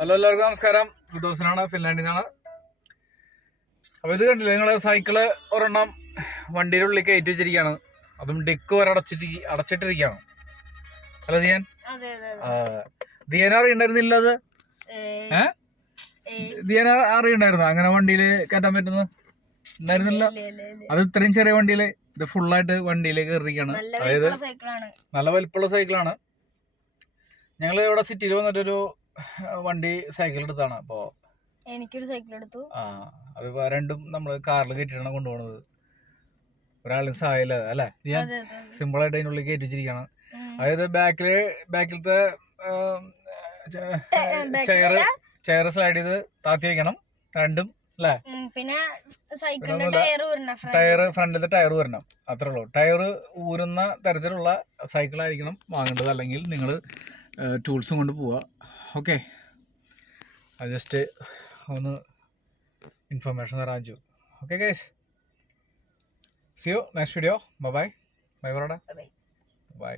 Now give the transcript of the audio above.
Hello, എല്ലാവർക്കും നമസ്കാരം. ഫിർദൗസിനാണ്, ഫിൻലാൻഡിൽ നിന്നാണ്. അപ്പോൾ ഇത് കണ്ടില്ലേ, നിങ്ങൾ സൈക്കിള് ഒരെണ്ണം വണ്ടിയുടെ ഉള്ളിൽ കയറ്റി വെച്ചിരിക്കുകയാണ്. അതും ഡിക്ക് വരെ അടച്ചിട്ടിരിക്കുകയാണ്. അല്ല ദിയാൻ? ദിയാൻ അറിയണ്ടായിരുന്നില്ല അത്? ദിയാൻ അറിയണ്ടായിരുന്നു അങ്ങനെ വണ്ടിയിൽ കയറ്റാൻ പറ്റുന്നത്? ഉണ്ടായിരുന്നില്ല. അത് ഇത്രയും ചെറിയ വണ്ടിയിൽ ഇത് ഫുള്ളായിട്ട് വണ്ടിയിലേക്ക് കയറിയിരിക്കുകയാണ്. അതായത് നല്ല വലിപ്പമുള്ള സൈക്കിളാണ്. ഞങ്ങൾ ഇവിടെ സിറ്റിയിൽ വന്നിട്ടൊരു വണ്ടി സൈക്കിൾ എടുത്താണ്. അപ്പോ എനിക്കൊരു സൈക്കിൾ എടുത്തു. അത് രണ്ടും നമ്മള് കാറിൽ കയറ്റിട്ടാണ് കൊണ്ടുപോകുന്നത്. ഒരാളും സഹായില്ല അല്ലെ? സിമ്പിൾ ആയിട്ട് അതിനുള്ളിൽ കയറ്റി വെച്ചിരിക്കുകയാണ്. അതായത് ബാക്കിലത്തെ ചെയർ സ്ലൈഡ് ചെയ്ത് താത്തി വെക്കണം രണ്ടും അല്ലേ? പിന്നെ ടയർ ഫ്രണ്ടിലത്തെ ടയർ വരണം, അത്രേ ഉള്ളൂ. ടയർ ഊരുന്ന തരത്തിലുള്ള സൈക്കിളായിരിക്കണം വാങ്ങേണ്ടത്, അല്ലെങ്കിൽ നിങ്ങൾ ടൂൾസും കൊണ്ട് പോവുക. ഓക്കെ, അത് ജസ്റ്റ് ഒന്ന് ഇൻഫർമേഷൻ തരാൻ വെച്ചു. Okay guys, see you next video. Bye bye. Bye പറടാ. ബൈ. ബൈ.